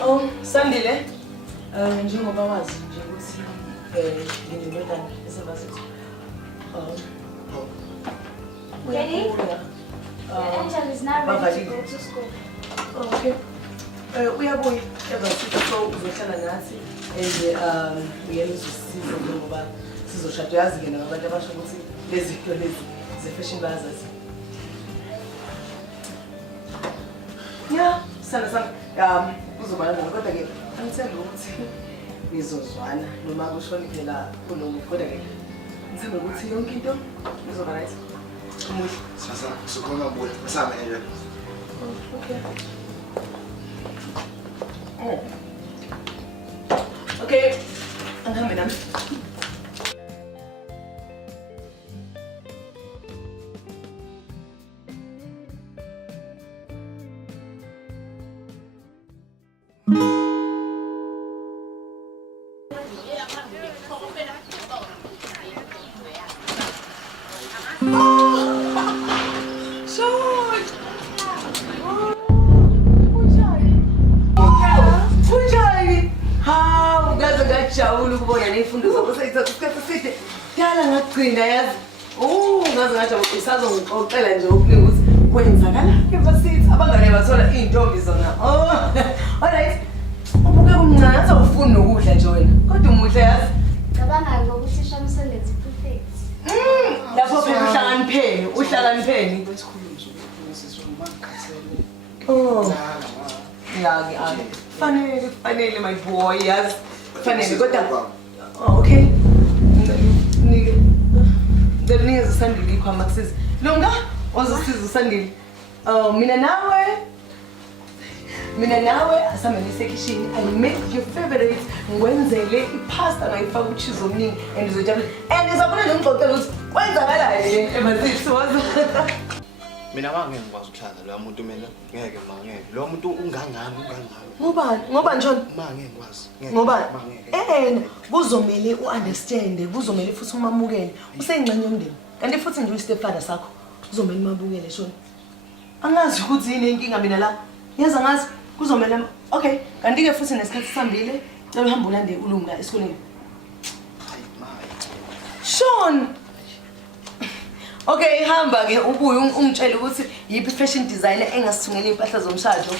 Oh, Sandile. Njengoba wazi nje ukuthi ngindodana esebasithi. Daddy? Angel is now ready to go to school. Okay. Uyabuya ebasithi so uzohlala nathi uyena uzosiza ngoba sizoshada yazi ke nabantu abasho ukuthi lezi zinto lezi ze-fashion bazazi. Yeah, sana uzobana nami kodwa ke angithembi ukuthi nizozwana noma kushona phela kunomuntu kodwa ke ngithemba ukuthi yonke into izoba right. Umuhle. Sasa sikhona buya sami nje. Okay. Okay. Anghambe nami. Jawulu ukubona nezifundo zakho seyithatha isikhathi eside. Dala ngagcina yazi. Ngaze ngathi isazongixoxela nje okuningi ukuthi kwenzakala eVarsity abangane bathola izintombi zona. Alright. Ubuke kumncane azawufuna nokudla nje wena. Kodwa umuhle yazi. Cabanga ukuthi ishamselenzi perfect. Lapho phela uhlakanipheni. Yeah. Fanele my boy yazi. Fanele kodwa okay nginikeza uSandile ikhwama kusiza lunga wazosiza uSandile mina nawe asamene kitchen I make your favorite ngwenzele ipasta ngayifaka uchizo omningi and izojabula and izabona nomxoxela ukuthi kwenzakalayo eVarsity wazo. Mina ngeke ngikwazi ukuhlala lo muntu mina ngeke mangeke lo muntu ungangami ngoba njalo ngeke ngikwazi ngoba kuzomela uunderstand kuzomela futhi umamukele usengxenye yomndeni kanti futhi nje uStepfather sakho kuzomela umabukele shona angazi ukuthi yini inkinga mina la yenza ngazi kuzomela okay kanti ke futhi nesikhathi sambile cela uhamba ulande ulunga esikoleni Sean. Okay, hamba ke ubuye ungitshela ukuthi yipi fashion designer engasithungela impahla zomshado.